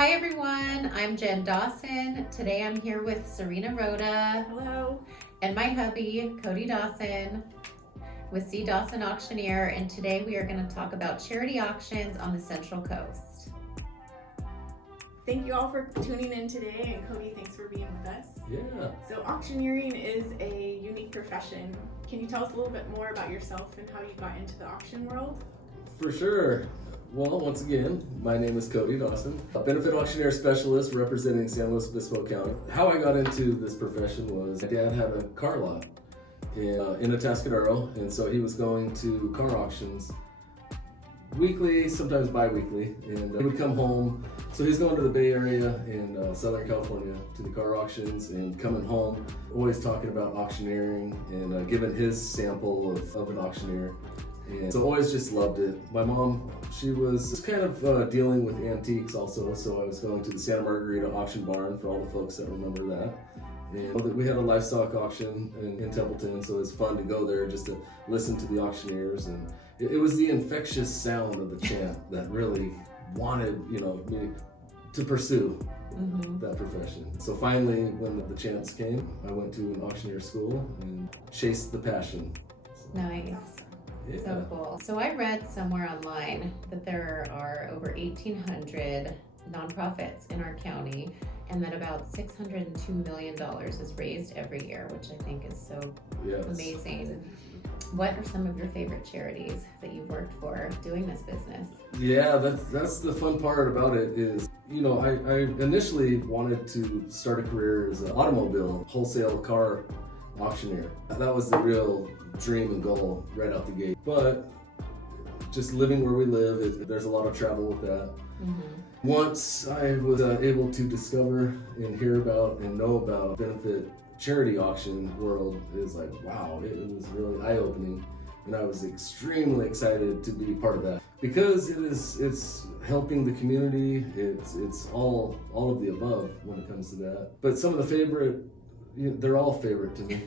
Hi everyone, I'm Jen Dawson. Today I'm here with Serena Roda. Hello. And my hubby, Cody Dawson, with C. Dawson Auctioneer, and today we are going to talk about charity auctions on the Central Coast. Thank you all for tuning in today, and Cody, thanks for being with us. Yeah. So auctioneering is a unique profession. Can you tell us a little bit more about yourself and how you got into the auction world? For sure. Well, once again, my name is Cody Dawson, a benefit auctioneer specialist representing San Luis Obispo County. How I got into this profession was my dad had a car lot in Atascadero, and so he was going to car auctions weekly, sometimes bi-weekly, and he would come home. So he's going to the Bay Area in Southern California to the car auctions and coming home, always talking about auctioneering and giving his sample of an auctioneer. And so always just loved it. My mom, she was kind of dealing with antiques also, so I was going to the Santa Margarita auction barn for all the folks that remember that. And we had a livestock auction in Templeton, so it was fun to go there just to listen to the auctioneers. And it was the infectious sound of the chant that really wanted, me to pursue that profession. So finally, when the chance came, I went to an auctioneer school and chased the passion. Nice. Yeah. So cool. So I read somewhere online that there are over 1,800 nonprofits in our county, and that about $602 million is raised every year, which I think is so amazing. What are some of your favorite charities that you've worked for doing this business? Yeah, that's the fun part about it is, I initially wanted to start a career as an automobile wholesale car auctioneer. That was the real dream and goal right out the gate. But just living where we live, there's a lot of travel with that. Once I was able to discover and hear about and know about benefit charity auction world, is like, wow, it was really eye-opening. And I was extremely excited to be part of that because it's helping the community. It's all of the above when it comes to that. But some of the favorite, they're all favorite to me.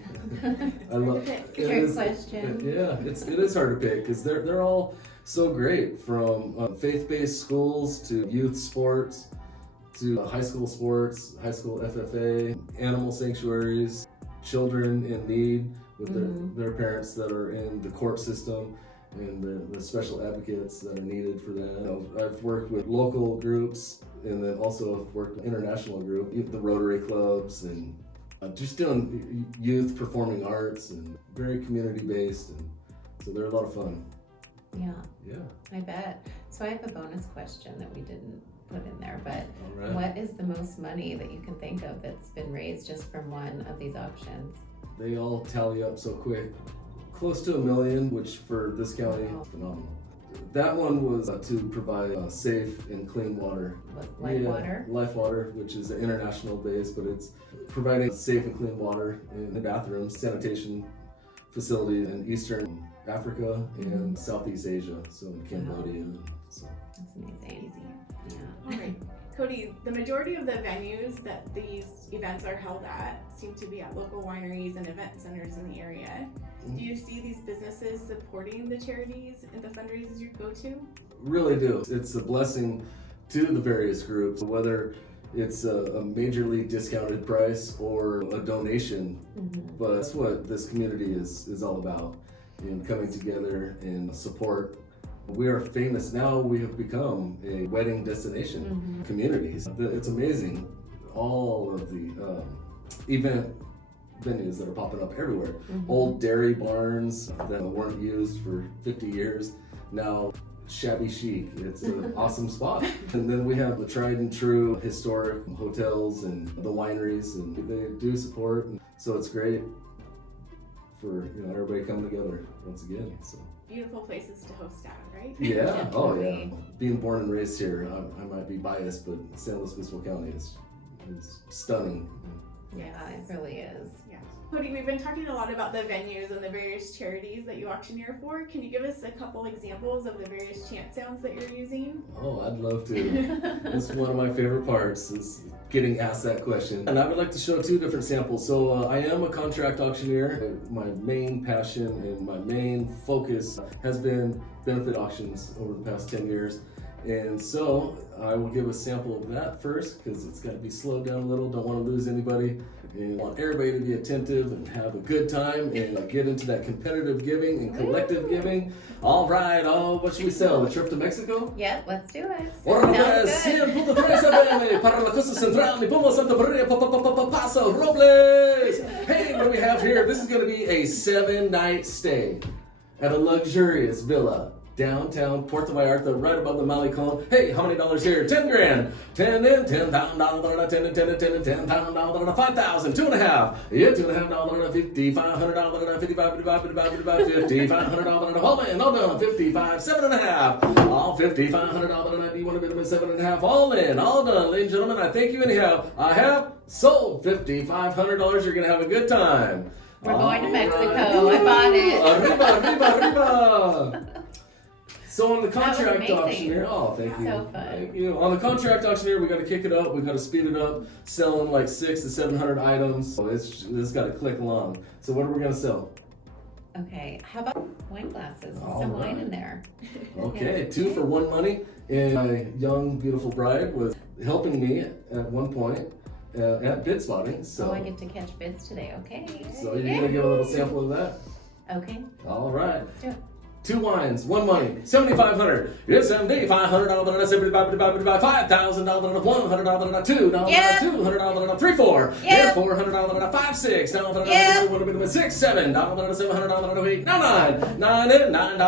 I love it. Trick question. Yeah, it is hard to pick because they're all so great, from faith-based schools to youth sports to high school sports, high school FFA, animal sanctuaries, children in need with their parents that are in the court system, and the special advocates that are needed for that. I've worked with local groups, and then also I've worked with international group, the Rotary clubs, and just doing youth performing arts, and very community-based, and so they're a lot of fun. Yeah, Yeah. I bet. So I have a bonus question that we didn't put in there, but Right. What is the most money that you can think of that's been raised just from one of these auctions? They all tally up so quick. Close to $1 million, which for this county is phenomenal. That one was to provide safe and clean water. Life water? Life Water, which is an international base, but it's providing safe and clean water in the bathrooms, sanitation facility in Eastern Africa and Southeast Asia, so in Cambodia. So. That's amazing. Yeah. All right. Cody, the majority of the venues that these events are held at seem to be at local wineries and event centers in the area. Do you see these businesses supporting the charities and the fundraisers you go to? Really do. It's a blessing to the various groups, whether it's a majorly discounted price or a donation. But that's what this community is all about, and coming together and support. We are famous now. We have become a wedding destination communities. It's amazing, all of the event venues that are popping up everywhere. Old dairy barns that weren't used for 50 years, now shabby chic. It's an awesome spot. And then we have the tried and true historic hotels and the wineries, and they do support. And so it's great for everybody coming together once again. So. Beautiful places to host at, right? Yeah, oh yeah. Being born and raised here, I might be biased, but San Luis Obispo County is stunning. Yeah, it really is. Yeah. Cody, we've been talking a lot about the venues and the various charities that you auctioneer for. Can you give us a couple examples of the various chant sounds that you're using? Oh, I'd love to. That's one of my favorite parts, is getting asked that question. And I would like to show two different samples. So I am a contract auctioneer. My main passion and my main focus has been benefit auctions over the past 10 years. And so I will give a sample of that first because it's got to be slowed down a little. Don't want to lose anybody. And want everybody to be attentive and have a good time and get into that competitive giving and collective giving. All right, what should we sell? A trip to Mexico? Yep, let's do it. Robles, Sounds good. 100.3 para la costa central, ni Pumo, Santa Maria, Paso, Robles. Hey, what do we have here? This is going to be a 7-night stay at a luxurious villa downtown Puerto Vallarta, right above the Malecon. Hey, how many dollars here? 10 grand. 10 and $10,000, 10 and 10 and 10 and $10,000, 5,000, 2.5. Yeah, $2.5, $5,500, 55, $5,500, all in, all done, 55, 7.5. All $5,500, do you want to bid them at 7.5? All in, all done, ladies and gentlemen. I thank you anyhow. I have sold $5,500. You're going to have a good time. We're going to Mexico. I bought it. Arriba. So on the contract amazing. auctioneer, thank you. So fun. Thank you. On the contract auctioneer, we got to kick it up. We got to speed it up, selling like 600 to 700 items. So it's got to click along. So what are we gonna sell? Okay, how about wine glasses? All Some right. wine in there. Okay, 2 for 1 money. And my young, beautiful bride was helping me at one point at bid spotting. So I get to catch bids today. Okay. So you're gonna give a little sample of that. Okay. All right. Let's do it. 2 wines, 1 money, $7,500. Yes, $7,500, $5,000, $100, $2, Yeah. $200, 3, 4, Yeah. $400, 5, 6, Yeah. 6, $7, $700, 8, 9, $9, $9,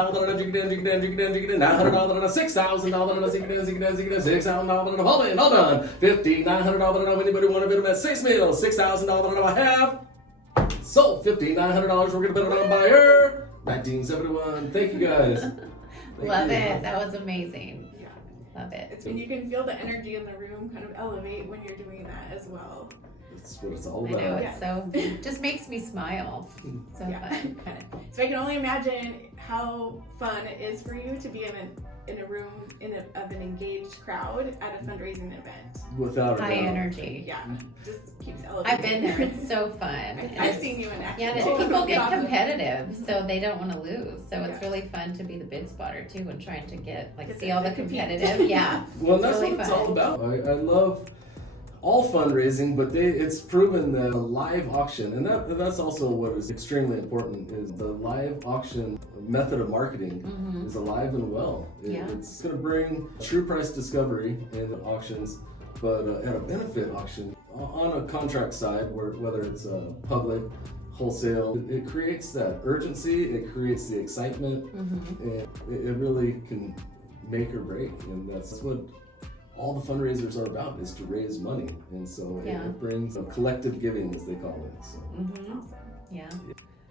$6,000, $6,000, all in, all done, $5,900. Anybody want to bid them at 6 meals? $6,000 I have. Sold $5,900. We're gonna bid it on buyer. 1971. Thank you guys. Thank Love you. it. That was amazing. Yeah. Love it. It's when you can feel the energy in the room kind of elevate when you're doing that as well. That's what it's all I know, about. it's so, just makes me smile. So Yeah. fun. So I can only imagine how fun it is for you to be in a room of an engaged crowd at a fundraising event. Without a High doubt. energy. Yeah, just keeps elevating. I've been there. It's so fun. I've seen you in action. Yeah, too. and people get Awesome. competitive, so they don't want to lose. So it's Yeah. really fun to be the bid spotter too, and trying to get Get see all the them to compete. competitive. Yeah. Well, that's really what it's fun. all about. I love all fundraising, but it's proven that a live auction, and that's also what is extremely important, is the live auction method of marketing Mhm. is alive and well. Yeah. It's going to bring true price discovery in the auctions, but at a benefit auction, on a contract side, whether it's public, wholesale, it creates that urgency, it creates the excitement, Mhm. and it really can make or break, and that's what all the fundraisers are about, is to raise money. And so Yeah. it brings a collective giving, as they call it. So. Mhm. Yeah.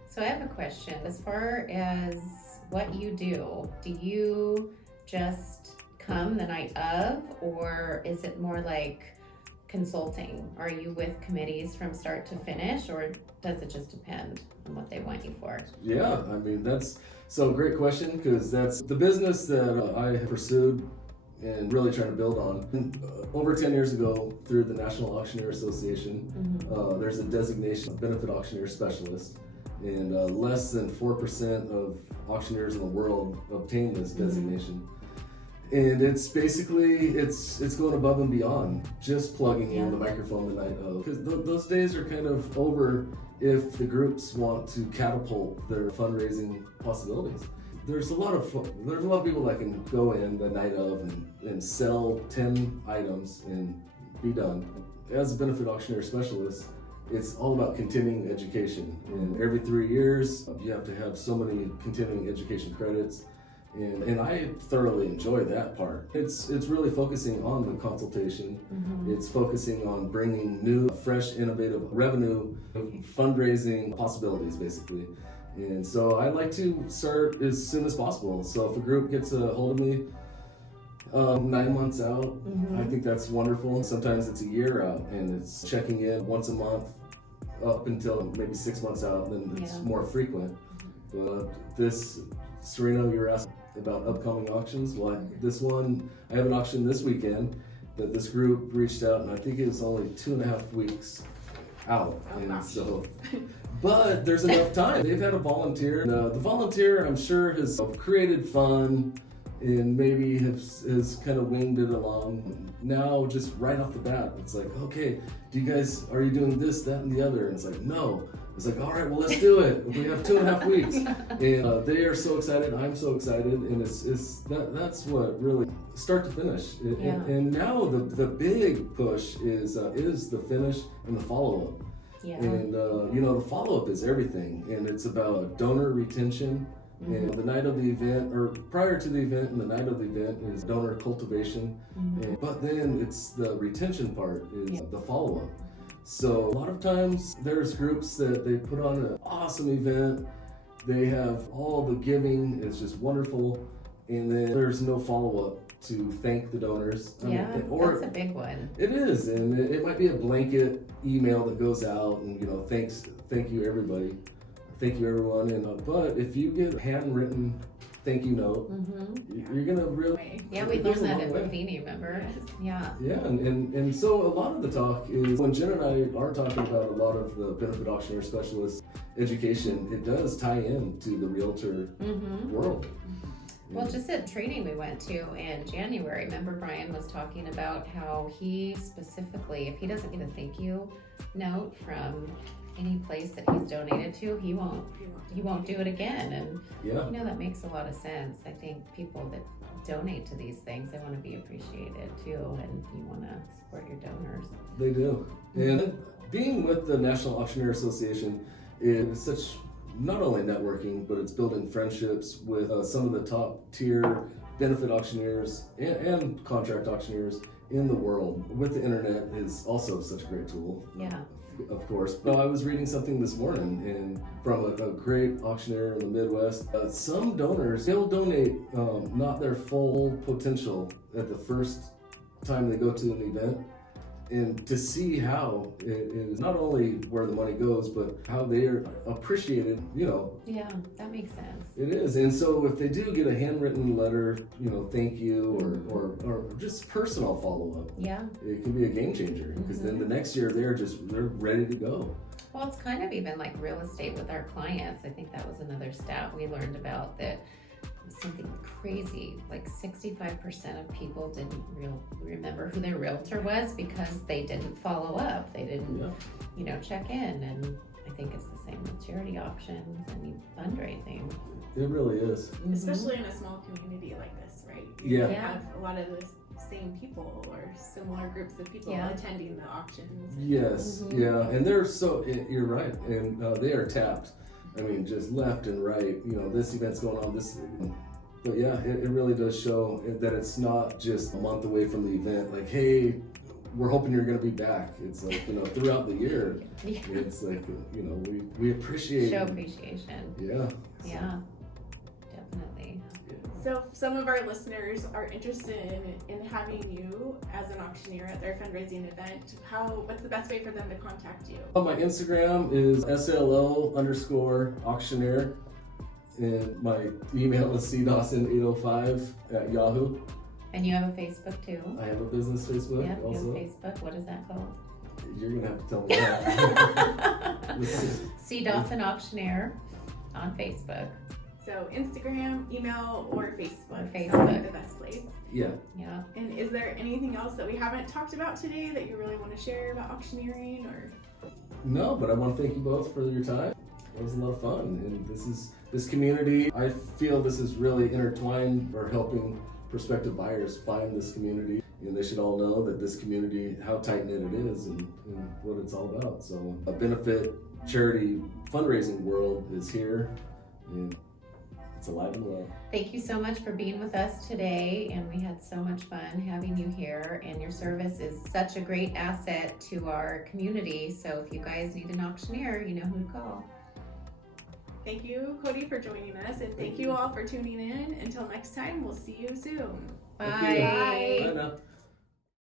So I have a question. As far as what you do you just come the night of, or is it more like consulting? Are you with committees from start to finish, or does it just depend on what they want you for? Yeah, I mean, that's so great question, because that's the business that I pursued and really trying to build on. Over 10 years ago, through the National Auctioneer Association, there's a designation of benefit auctioneer specialist, and less than 4% of auctioneers in the world obtain this designation. And it's basically, it's going above and beyond just plugging in the microphone the night of, because those days are kind of over if the groups want to catapult their fundraising possibilities. There's a lot of people that can go in the night of and sell 10 items and be done. As a benefit auctioneer specialist, it's all about continuing education. And every 3 years, you have to have so many continuing education credits. And I thoroughly enjoy that part. It's really focusing on the consultation. It's focusing on bringing new, fresh, innovative revenue, fundraising possibilities, basically. And so I like to start as soon as possible. So if a group gets a hold of me 9 months out, I think that's wonderful. Sometimes it's a year out, and it's checking in once a month up until maybe 6 months out, then it's more frequent. But this, Serena, you were asking about upcoming auctions. Well, this one, I have an auction this weekend that this group reached out, and I think it was only 2.5 weeks out. So, but there's enough time. They've had a volunteer. The volunteer, I'm sure, has created fun, and maybe has kind of winged it along. Now, just right off the bat, it's like, okay, are you doing this, that, and the other? And it's like, no. It's like, all right, well, let's do it. We have 2.5 weeks, and they are so excited. I'm so excited, and that's what really start to finish. And now the big push is the finish and the follow up. Yeah. And the follow up is everything, and it's about donor retention. And the night of the event, or prior to the event and the night of the event, is donor cultivation. But then it's the retention part is the follow up. So a lot of times there's groups that they put on an awesome event. They have all the giving, it's just wonderful. And then there's no follow up to thank the donors. That's a big one. It is, and it might be a blanket email that goes out and, thank you everybody. Thank you everyone. And but if you get a handwritten thank you note, you're gonna really we learned that at Buffini, remember? Yeah, and so a lot of the talk is when Jen and I are talking about a lot of the benefit auctioneer specialist education, it does tie in to the realtor world. Well, just at training we went to in January, remember Brian was talking about how he specifically, if he doesn't get a thank you note from any place that he's donated to, he won't do it again. And that makes a lot of sense. I think people that donate to these things, they want to be appreciated too, and you want to support your donors. They do. And being with the National Auctioneer Association is such not only networking, but it's building friendships with some of the top tier benefit auctioneers and contract auctioneers in the world. With the internet is also such a great tool. Yeah. Of course. But I was reading something this morning and from a great auctioneer in the Midwest. Some donors, they'll donate not their full potential at the first time they go to an event. And to see how it is not only where the money goes, but how they are appreciated, Yeah, that makes sense. It is. And so if they do get a handwritten letter, thank you, or just personal follow-up, it can be a game changer, because then the next year they're ready to go. Well, it's kind of even like real estate with our clients. I think that was another stat we learned about, that something crazy, like 65% of people didn't remember who their realtor was because they didn't follow up. They didn't, check in. And I think it's the same with charity auctions and fundraising. It really is. Especially in a small community like this, right? You have a lot of the same people or similar groups of people attending the auctions. Yes, and you're right, and they are tapped. I mean, just left and right, this event's going on, but it really does show that it's not just a month away from the event, like, hey, we're hoping you're going to be back. It's like, throughout the year, it's like, we appreciate. Show appreciation. Yeah, definitely. So if some of our listeners are interested in having you as an auctioneer at their fundraising event, what's the best way for them to contact you? My Instagram is SLO_auctioneer, and my email is cdawson805@yahoo. And you have a Facebook too? I have a business Facebook also. You have Facebook. What is that called? You're going to have to tell me that. C. Dawson Auctioneer on Facebook. So Instagram, email, or Facebook. Facebook. Like the best place. Yeah. And is there anything else that we haven't talked about today that you really want to share about auctioneering, or? No, but I want to thank you both for your time. It was a lot of fun, and this community, I feel this is really intertwined, or helping prospective buyers find this community. They should all know that this community, how tight-knit it is, and what it's all about. So a benefit charity fundraising world is here, and it's alive and well. Thank you so much for being with us today, and we had so much fun having you here, and your service is such a great asset to our community. So if you guys need an auctioneer, you know who to call. Thank you, Cody, for joining us, and thank you all for tuning in. Until next time, we'll see you soon. Bye. Bye now.